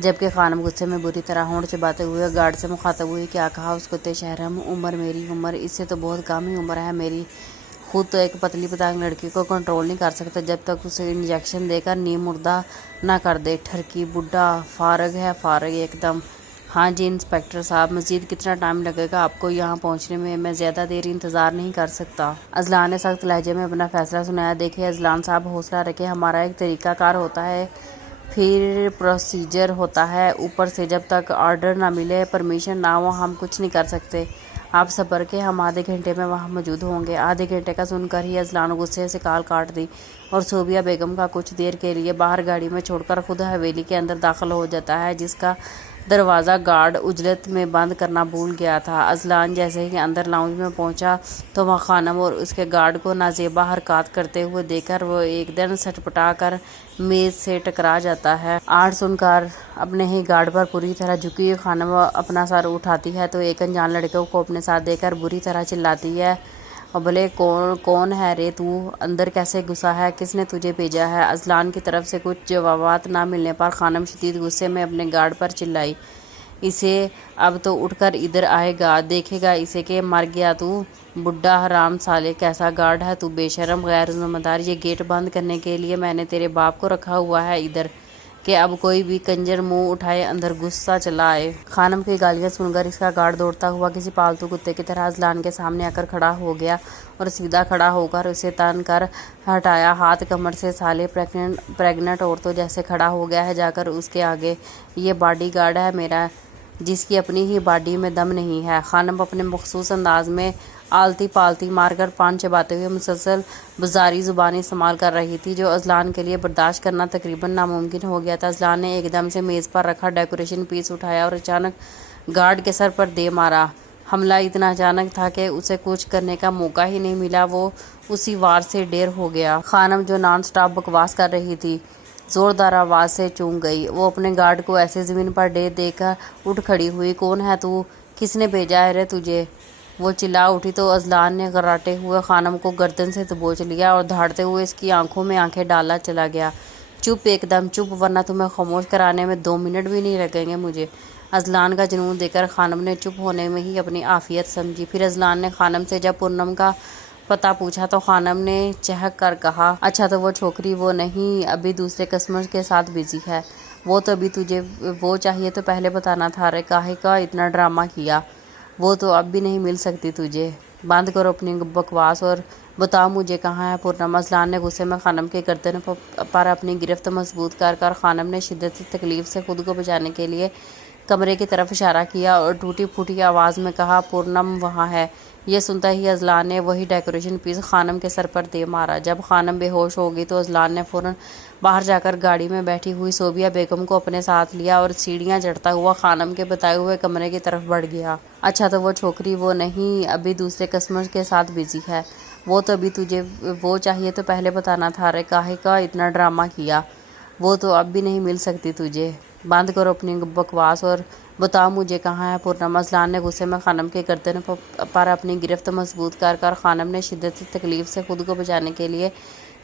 जबकि खानम गुस्से में बुरी तरह होंठ चबाते हुए गार्ड से मुखातब हुई। क्या कहा उस कुत्ते शहरम? उम्र? मेरी उम्र इससे तो बहुत कम ही उम्र है मेरी। खुद तो एक पतली पतंग लड़की को कंट्रोल नहीं कर सकता जब तक उसे इंजेक्शन देकर नींद मुर्दा ना कर दे। ठरकी बुढ़ा फारग है, फारग एकदम। हाँ जी इंस्पेक्टर साहब, मज़ीद कितना टाइम लगेगा आपको यहाँ पहुँचने में? मैं ज़्यादा देर इंतज़ार नहीं कर सकता। अजलान ने सख्त लहजे में अपना फैसला सुनाया। देखिए अजलान साहब, हौसला रखें, हमारा एक तरीक़ाकार होता है, फिर प्रोसीजर होता है, ऊपर से जब तक ऑर्डर ना मिले, परमिशन ना हो, हम कुछ नहीं कर सकते। आप सब्र के, हम आधे घंटे में वहाँ मौजूद होंगे। आधे घंटे का सुनकर ही अजलान गुस्से से काल काट दी और सोबिया बेगम का कुछ देर के लिए बाहर गाड़ी में छोड़कर खुद हवेली के अंदर दाखिल हो जाता है, जिसका दरवाज़ा गार्ड उजलत में बंद करना भूल गया था। अजलान जैसे ही अंदर लाउंज में पहुंचा तो वहाँ खानम और उसके गार्ड को नाजेबा हरकत करते हुए देखकर वो एकदम सटपटा कर मेज़ से टकरा जाता है। आड़ सुनकर अपने ही गार्ड पर पूरी तरह झुकी हुई खानम अपना सर उठाती है तो एक अनजान लड़के को अपने साथ देखकर बुरी तरह चिल्लाती है, अबले कौन है रे तू? अंदर कैसे घुसा है? किसने तुझे भेजा है? अजलान की तरफ से कुछ जवाबात ना मिलने पर खानम शदीद गुस्से में अपने गार्ड पर चिल्लाई, इसे अब तो उठकर इधर आएगा, देखेगा इसे कि मर गया तू बुढ़ा हराम साले। कैसा गार्ड है तू, बेशरम गैर जिम्मेदार। ये गेट बंद करने के लिए मैंने तेरे बाप को रखा हुआ है इधर, कि अब कोई भी कंजर मुंह उठाए अंदर गुस्सा चला आए। खानम की गालियां सुनकर इसका गार्ड दौड़ता हुआ किसी पालतू कुत्ते की तरह अजलान के सामने आकर खड़ा हो गया और सीधा खड़ा होकर उसे तन कर हटाया, हाथ कमर से। साले प्रेग्नेंट औरतों जैसे खड़ा हो गया है जाकर उसके आगे। ये बॉडी गार्ड है मेरा, जिसकी अपनी ही बॉडी में दम नहीं है। खानम अपने मखसूस अंदाज में आलती पालती मारकर पान चबाते हुए मुसलसल बाजारी ज़ुबान इस्तेमाल कर रही थी, जो अजलान के लिए बर्दाश्त करना तकरीबन नामुमकिन हो गया था। अजलान ने एकदम से मेज़ पर रखा डेकोरेशन पीस उठाया और अचानक गार्ड के सर पर दे मारा। हमला इतना अचानक था कि उसे कुछ करने का मौका ही नहीं मिला, वो उसी वार से ढेर हो गया। खानम जो नॉन स्टॉप बकवास कर रही थी ज़ोरदार आवाज़ से चूक गई। वो अपने गार्ड को ऐसे ज़मीन पर देकर उठ खड़ी हुई। कौन है तू? किसने भेजा है रे तुझे? वो चिल्ला उठी तो अजलान ने घराटे हुए खानम को गर्दन से दबोच लिया और धाड़ते हुए इसकी आंखों में आंखें डाला चला गया। चुप, एकदम चुप, वरना तुम्हें खामोश कराने में 2 मिनट भी नहीं लगेंगे मुझे। अजलान का जुनून देखकर खानम ने चुप होने में ही अपनी आफियत समझी। फिर अजलान ने खानम से जब पूनम का पता पूछा तो खानम ने चहक कर कहा, अच्छा तो वो छोकरी वो नहीं, अभी दूसरे कस्टमर के साथ बिजी है। वो तो अभी तुझे वो चाहिए तो पहले बताना था रे, काहे का इतना ड्रामा किया? वो तो अब भी नहीं मिल सकती तुझे। बंद करो अपनी बकवास और बताओ मुझे कहाँ है पूनम। अजलान ने गुस्से में खानम के गर्दन पर अपनी गिरफ्त मजबूत कर खानम ने शिद्दत से तकलीफ से खुद को बचाने के लिए कमरे की तरफ इशारा किया और टूटी फूटी आवाज़ में कहा, पूनम वहाँ है। यह सुनता ही अजलान ने वही डेकोरेशन पीस खानम के सर पर दे मारा। जब खानम बेहोश हो गई तो अजलान ने फ़ौरन बाहर जाकर गाड़ी में बैठी हुई सोबिया बेगम को अपने साथ लिया और सीढ़ियाँ चढ़ता हुआ खानम के बताए हुए कमरे की तरफ बढ़ गया। अच्छा तो वो छोकरी वो नहीं, अभी दूसरे कस्टमर के साथ बिजी है। वो तो अभी तुझे वो चाहिए तो पहले बताना था रे, काहे का इतना ड्रामा किया? वो तो अब भी नहीं मिल सकती तुझे। बंद करो अपनी बकवास और बताओ मुझे कहाँ है पूनम। अजलान ने गुस्से में खानम के गर्दन पर अपनी गिरफ्त मजबूत कर खानम ने शिद्दत से तकलीफ से खुद को बचाने के लिए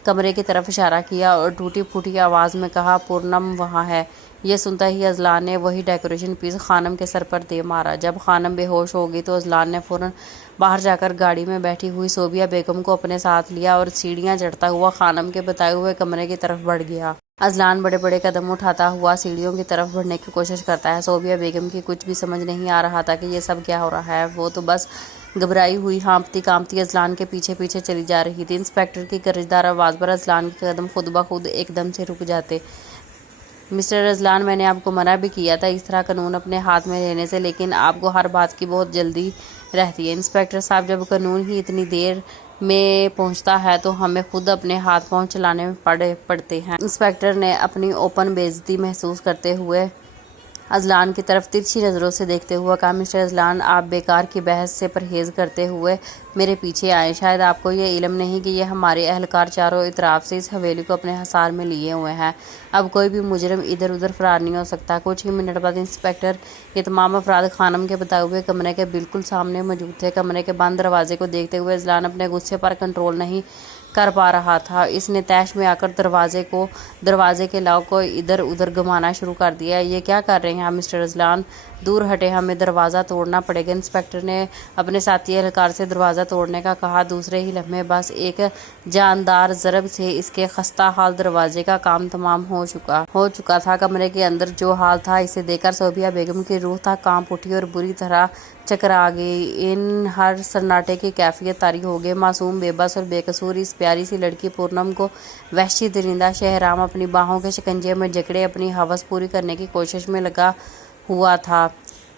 कमरे की तरफ इशारा किया और टूटी फूटी आवाज़ में कहा, पूनम वहाँ है। यह सुनता ही अजलान ने वही डेकोरेशन पीस खानम के सर पर दे मारा। जब खानम बेहोश हो गई तो अजलान ने फ़ौरन बाहर जाकर गाड़ी में बैठी हुई सोबिया बेगम को अपने साथ लिया और सीढ़ियाँ चढ़ता हुआ खानम के बताए हुए कमरे की तरफ बढ़ गया। अजलान बड़े बड़े कदम उठाता हुआ सीढ़ियों की तरफ बढ़ने की कोशिश करता है। सोबिया बेगम की कुछ भी समझ नहीं आ रहा था कि ये सब क्या हो रहा है। वो तो बस घबराई हुई हाँफती कांपती अजलान के पीछे पीछे चली जा रही थी। इंस्पेक्टर की गरजदार आवाज़ पर अजलान के कदम खुद ब खुद एकदम से रुक जाते। मिस्टर अजलान, मैंने आपको मना भी किया था इस तरह कानून अपने हाथ में लेने से, लेकिन आपको हर बात की बहुत जल्दी रहती है। इंस्पेक्टर साहब, जब कानून ही इतनी देर में पहुंचता है तो हमें खुद अपने हाथ पांव चलाने में पड़ते हैं। इंस्पेक्टर ने अपनी ओपन बेइज्जती महसूस करते हुए अजलान की तरफ तिरछी नज़रों से देखते हुए कहा, मिस्टर अजलान, आप बेकार की बहस से परहेज़ करते हुए मेरे पीछे आए। शायद आपको ये इल्म नहीं कि ये हमारे अहलकार चारों इतराफ़ से इस हवेली को अपने हसार में लिए हुए हैं। अब कोई भी मुजरिम इधर उधर फरार नहीं हो सकता। कुछ ही मिनट बाद इंस्पेक्टर ये तमाम अफराद खानम के बताए हुए कमरे के बिल्कुल सामने मौजूद थे। कमरे के बंद दरवाजे को देखते हुए अजलान अपने गुस्से पर कंट्रोल नहीं कर पा रहा था। इसने तैश में आकर दरवाजे के लॉक को इधर उधर घुमाना शुरू कर दिया। ये क्या कर रहे हैं मिस्टर अजलान, दूर हटे, हमें दरवाज़ा तोड़ना पड़ेगा। इंस्पेक्टर ने अपने साथी एहलकार से दरवाज़ा तोड़ने का कहा। दूसरे ही लम्हे बस एक जानदार ज़रब से इसके खस्ता हाल दरवाजे का काम तमाम हो चुका था। कमरे के अंदर जो हाल था, इसे देखकर सोबिया बेगम की रूह तक कांप उठी और बुरी तरह चकरा गई। इन हर सन्नाटे की कैफियत तारी हो गई। मासूम, बेबस और बेकसूर इस प्यारी सी लड़की पूनम को वहशी दरिंदा शहराम अपनी बाहों के शिकंजे में जकड़े अपनी हवस पूरी करने की कोशिश में लगा हुआ था।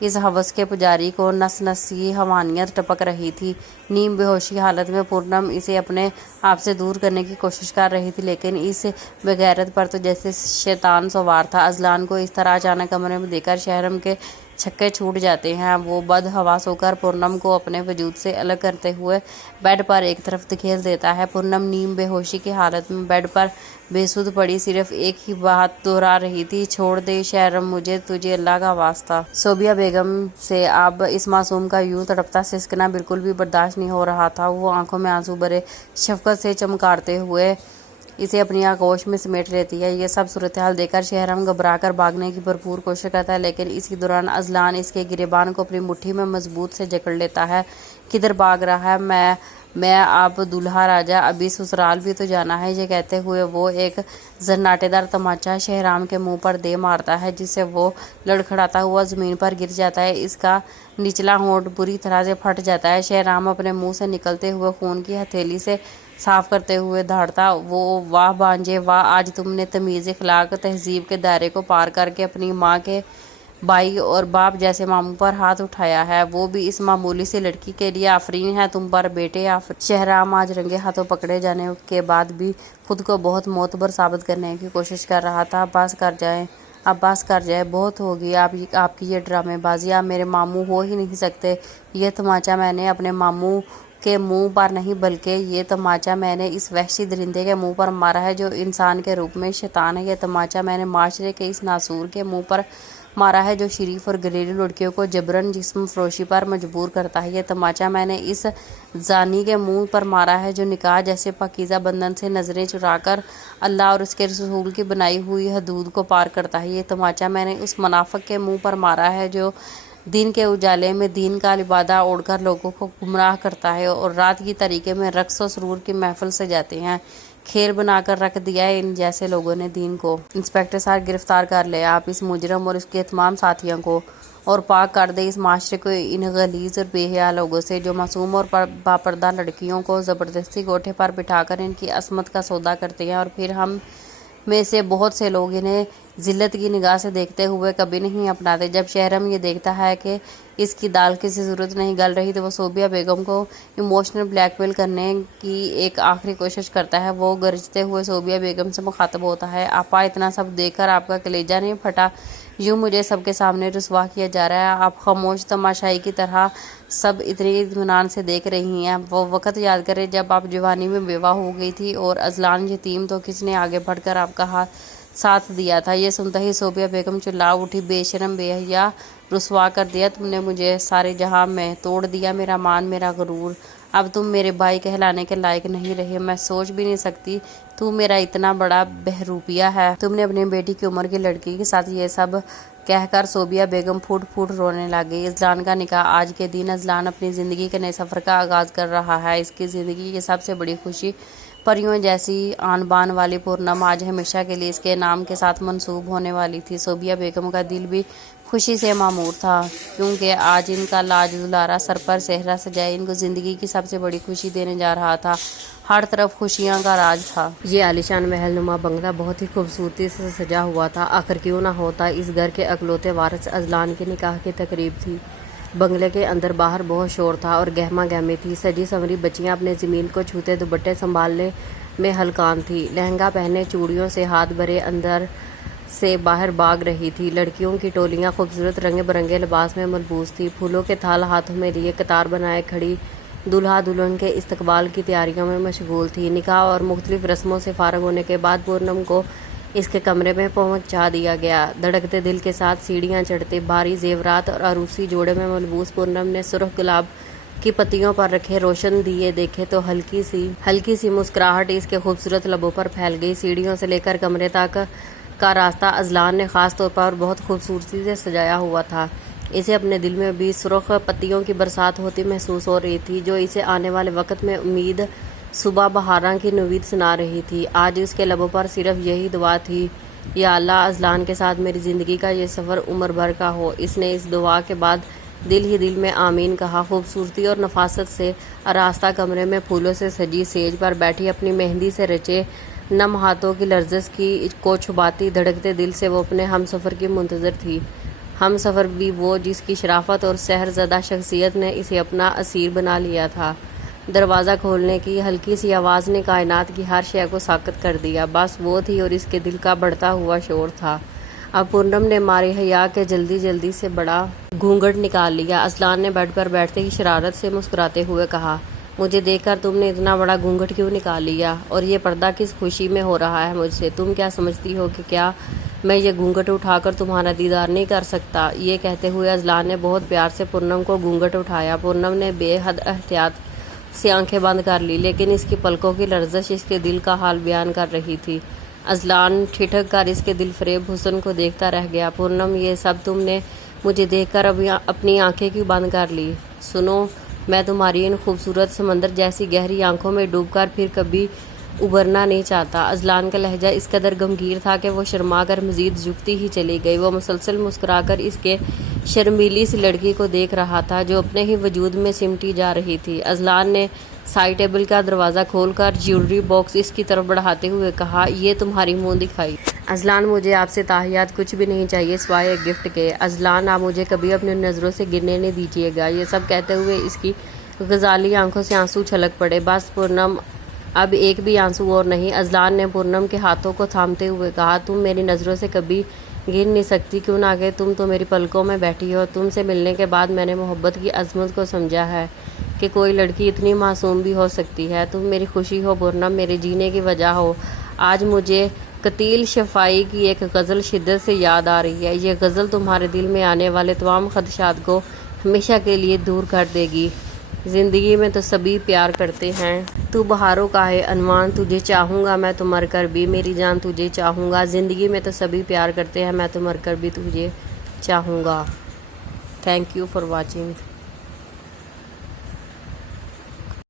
इस हवस के पुजारी को नस नसी हवानियत टपक रही थी। नीम बेहोशी हालत में पूनम इसे अपने आप से दूर करने की कोशिश कर रही थी, लेकिन इस बेगैरत पर तो जैसे शैतान सवार था। अजलान को इस तरह अचानक कमरे में देखकर शहरम के छक्के छूट जाते हैं। वो बदहवास होकर पूनम को अपने वजूद से अलग करते हुए बेड पर एक तरफ धकेल देता है। पूनम नीम बेहोशी की हालत में बेड पर बेसुध पड़ी सिर्फ एक ही बात दोहरा रही थी, छोड़ दे शहरम मुझे, तुझे अल्लाह का वास्ता। सोबिया बेगम से अब इस मासूम का यूं तड़पता सिसकना बिल्कुल भी बर्दाश्त नहीं हो रहा था। वो आंखों में आंसू भरे शफकत से चमकारते हुए इसे अपनी आगोश में समेट लेती है। ये सब सूरत हाल देखकर शहरम घबरा कर भागने की भरपूर कोशिश करता है, लेकिन इसी दौरान अजलान इसके गिरेबान को अपनी मुट्ठी में मजबूत से जकड़ लेता है। किधर भाग रहा है? मैं आप दूल्हा राजा, अभी ससुराल भी तो जाना है। ये कहते हुए वो एक जन्नाटेदार तमाचा शहराम के मुंह पर दे मारता है, जिससे वो लड़खड़ाता हुआ ज़मीन पर गिर जाता है। इसका निचला होंठ बुरी तरह से फट जाता है। शहराम अपने मुंह से निकलते हुए खून की हथेली से साफ करते हुए दहाड़ता, वो वाह भांजे वाह, आज तुमने तमीज़ अखलाक तहजीब के दायरे को पार करके अपनी माँ के भाई और बाप जैसे मामू पर हाथ उठाया है, वो भी इस मामूली सी लड़की के लिए। आफरीन है तुम पर बेटे, आफरीन। शहराम आज रंगे हाथों पकड़े जाने के बाद भी खुद को बहुत मोतबर साबित करने की कोशिश कर रहा था। अब बस कर जाए, बहुत होगी आपकी ये ड्रामेबाजी। आप मेरे मामू हो ही नहीं सकते। ये तमाचा मैंने अपने मामू के मुंह पर नहीं, बल्कि ये तमाचा मैंने इस वहशी दरिंदे के मुंह पर मारा है जो इंसान के रूप में शैतान है। ये तमाचा मैंने माशरे के इस नासूर के मुंह पर मारा है जो शरीफ और घरेलू लड़कियों को जबरन जिस्म फरोशी पर मजबूर करता है। ये तमाचा मैंने इस जानी के मुंह पर मारा है जो निकाह जैसे पाकीज़ा बंधन से नज़रें चुराकर अल्लाह और उसके रसूल की बनाई हुई हदूद को पार करता है। ये तमाचा मैंने उस मुनाफिक के मुंह पर मारा है जो दिन के उजाले में दीन का लिबादा ओढ़कर लोगों को गुमराह करता है और रात की तरीके में रक्स और सुरूर की महफिल से जाते हैं। खेल बनाकर रख दिया है इन जैसे लोगों ने दीन को। इंस्पेक्टर साहब गिरफ्तार कर ले आप इस मुजरम और उसके तमाम साथियों को, और पाक कर दे इस माशरे को इन गलीज और बेहया लोगों से जो मासूम और बापर्दा लड़कियों को ज़बरदस्ती गोठे पर बिठाकर इनकी असमत का सौदा करते हैं, और फिर हम में से बहुत से लोग इन्हें जिल्लत की निगाह से देखते हुए कभी नहीं अपनाते। जब शहरम ये देखता है कि इसकी दाल की ज़रूरत नहीं गल रही, तो वो सोबिया बेगम को इमोशनल ब्लैकमेल करने की एक आखिरी कोशिश करता है। वो गरजते हुए सोबिया बेगम से मुखातब होता है, आपा इतना सब देखकर आपका कलेजा नहीं फटा? यूँ मुझे सबके सामने रुसवा किया जा रहा है। आप खामोश तमाशाई की तरह सब इतनी इत्मीनान से देख रही हैं। वो वक़्त याद करें जब आप जवानी में बेवा हो गई थी और अजलान यतीम, तो किसने आगे बढ़कर आपका साथ दिया था? ये सुनते ही सोबिया बेगम चिल्ला उठी, बेशरम, बेहया, रुसवा कर दिया तुमने मुझे सारे जहां में, तोड़ दिया मेरा मान, मेरा गुरूर। अब तुम मेरे भाई कहलाने के लायक नहीं रहे। मैं सोच भी नहीं सकती तू मेरा इतना बड़ा बहरूपिया है। तुमने अपनी बेटी की उम्र की लड़की के साथ ये सब कहकर सोबिया बेगम फूट फूट रोने लगी। अजलान का निकाह आज के दिन अजलान अपनी ज़िंदगी के नए सफ़र का आगाज़ कर रहा है। इसकी ज़िंदगी की सबसे बड़ी खुशी परियों जैसी आन बान वाली पूनम आज हमेशा के लिए इसके नाम के साथ मंसूब होने वाली थी। सोबिया बेगम का दिल भी खुशी से मामूर था, क्योंकि आज इनका लाज दुलारा सर पर सेहरा सजाए इनको ज़िंदगी की सबसे बड़ी खुशी देने जा रहा था। हर तरफ खुशियां का राज था। ये आलीशान महलनुमा बंगला बहुत ही खूबसूरती से सजा हुआ था। आखिर क्यों ना होता, इस घर के अकलौते वारिस अजलान के निकाह की तकरीब थी। बंगले के अंदर बाहर बहुत शोर था और गहमा गहमी थी। सजी संवरी बच्चियां अपने ज़मीन को छूते दुपट्टे संभालने में हलकान थी। लहंगा पहने चूड़ियों से हाथ भरे अंदर से बाहर भाग रही थी। लड़कियों की टोलियां खूबसूरत रंगे बिरंगे लिबास में मलबूस थी। फूलों के थाल हाथों में लिए कतार बनाए खड़ी दूल्हा दुल्हन के इस्तकबाल की तैयारियों में मशगूल थी। निकाह और मुख्तलिफ रस्मों से फारग होने के बाद पूनम को इसके कमरे में पहुंचा दिया गया। धड़कते दिल के साथ सीढ़ियां चढ़ते भारी जेवरात और अरूसी जोड़े में मलबूस पूनम ने सुर्ख गुलाब کی پتیوں پر رکھے روشن دیے دیکھے تو ہلکی سی مسکراہٹ اس کے خوبصورت لبوں پر پھیل گئی۔ سیڑھیوں سے لے کر کمرے تک کا راستہ اذلان نے خاص طور پر بہت خوبصورتی سے سجایا ہوا تھا۔ اسے اپنے دل میں بھی سرخ پتیوں کی برسات ہوتی محسوس ہو رہی تھی، جو اسے آنے والے وقت میں امید صبح بہاراں کی نوید سنا رہی تھی۔ آج اس کے لبوں پر صرف یہی دعا تھی، یا اللہ، اذلان کے ساتھ میری زندگی کا یہ سفر عمر بھر کا ہو۔ اس نے اس دعا کے بعد دل ہی دل میں آمین کہا۔ خوبصورتی اور نفاست سے آراستہ کمرے میں پھولوں سے سجی سیج پر بیٹھی اپنی مہندی سے رچے نم ہاتھوں کی لرزش کو چھپاتی دھڑکتے دل سے وہ اپنے ہم سفر کی منتظر تھی۔ ہم سفر بھی وہ جس کی شرافت اور سحر زدہ شخصیت نے اسے اپنا اسیر بنا لیا تھا۔ دروازہ کھولنے کی ہلکی سی آواز نے کائنات کی ہر شے کو ساکت کر دیا۔ بس وہ تھی اور اس کے دل کا بڑھتا ہوا شور تھا۔ اب پورنم نے مارے حیا کے جلدی سے بڑا گھونگھٹ نکال لیا۔ اذلان نے بیڈ پر بیٹھتے ہی شرارت سے مسکراتے ہوئے کہا، مجھے دیکھ کر تم نے اتنا بڑا گھونگھٹ کیوں نکال لیا؟ اور یہ پردہ کس خوشی میں ہو رہا ہے مجھ سے؟ تم کیا سمجھتی ہو کہ کیا میں یہ گھونگھٹ اٹھا کر تمہارا دیدار نہیں کر سکتا؟ یہ کہتے ہوئے اذلان نے بہت پیار سے پورنم کو گھونگھٹ اٹھایا۔ پورنم نے بے حد احتیاط سے آنکھیں بند کر لی، لیکن اس کی پلکوں کی لرزش اس کے دل کا حال بیان کر رہی تھی۔ اذلان ٹھٹک کر اس کے دل فریب حسن کو دیکھتا رہ گیا۔ پورنم، یہ سب تم نے مجھے دیکھ کر اپنی آنکھیں کیوں بند کر لی؟ سنو، میں تمہاری ان خوبصورت سمندر جیسی گہری آنکھوں میں ڈوب کر پھر کبھی ابھرنا نہیں چاہتا۔ اذلان کا لہجہ اس قدر گمگیر تھا کہ وہ شرما کر مزید جھکتی ہی چلی گئی۔ وہ مسلسل مسکرا کر اس کے شرمیلی سی لڑکی کو دیکھ رہا تھا جو اپنے ہی وجود میں سمٹی جا رہی تھی۔ اذلان نے سائڈ ٹیبل کا دروازہ کھول کر جیولری باکس اس کی طرف بڑھاتے ہوئے کہا، یہ تمہاری منہ دکھائی۔ اذلان، مجھے آپ سے تاحیات کچھ بھی نہیں چاہیے سوائے ایک گفٹ کے۔ اذلان، آپ مجھے کبھی اپنی نظروں سے گرنے نہیں دیجیے گا۔ یہ سب کہتے ہوئے اس کی غزالی آنکھوں سے آنسو چھلک پڑے۔ بس پورنم، اب ایک بھی آنسو اور نہیں۔ اذلان نے پورنم کے ہاتھوں کو تھامتے ہوئے کہا، تم میری نظروں سے کبھی گر نہیں سکتی، کیوں نہ کہ تم تو میری پلکوں میں بیٹھی ہو۔ تم سے ملنے کے بعد میں نے محبت کی عظمت کو سمجھا ہے کہ کوئی لڑکی اتنی معصوم بھی ہو سکتی ہے۔ تم میری خوشی ہو پورنم، میرے جینے کی وجہ ہو۔ آج مجھے قتیل شفائی کی ایک غزل شدت سے یاد آ رہی ہے۔ یہ غزل تمہارے دل میں آنے والے تمام خدشات کو ہمیشہ کے لیے دور کر دے گی۔ زندگی میں تو سبھی پیار کرتے ہیں، تو بہاروں کا ہے عنوان، تجھے چاہوں گا میں تو مر کر بھی، میری جان تجھے چاہوں گا۔ زندگی میں تو سبھی پیار کرتے ہیں، میں تو مر کر بھی تجھے چاہوں گا۔ Thank you for watching.